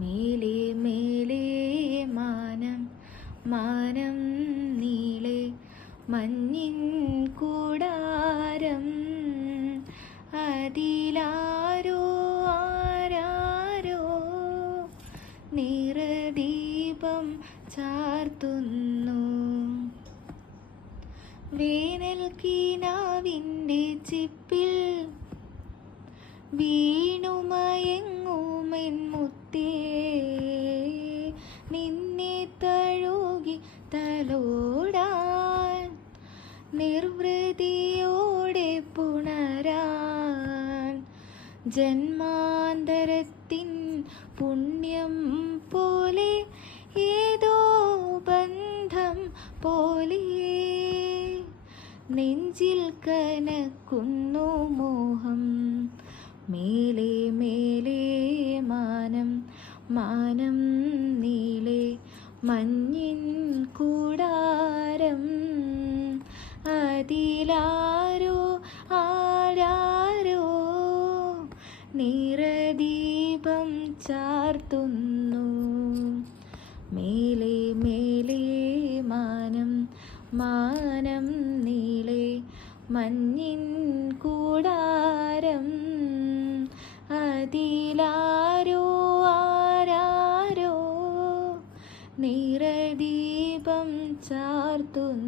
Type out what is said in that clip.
മേലെ മേലെ മാനം മാനം നീളെ മഞ്ഞിൻ കൂടാരം അതിലാരോ ആരാരോ നിറദീപം ചാർത്തുന്നു. വേനൽ കിനാവിൻ്റെ ചിപ്പിൽ വീണുമയങ്ങുമെൻ മുത്തേ, നിന്നെ തഴുകി തലോടാൻ നിർവൃതിയോടെ പുണരാൻ ജന്മാന്തരത്തിൻ പുണ്യം പോലെ ഏതോ ബന്ധം പോലെ നെഞ്ചിൽ കനക്കുന്നു മോഹം. മേലെ മേലെ മാനം മാനം നീളെ മഞ്ഞിൻ കൂടാരം അതിലാരോ ആരാരോ നിറദീപം ചാർത്തുന്നു. മേലെ മേലെ മാനം മാനം നീളെ മഞ്ഞിൻ കൂടാരം അതിലാരോ ആരാരോ നിറദീപം ചാർത്തുന്നു.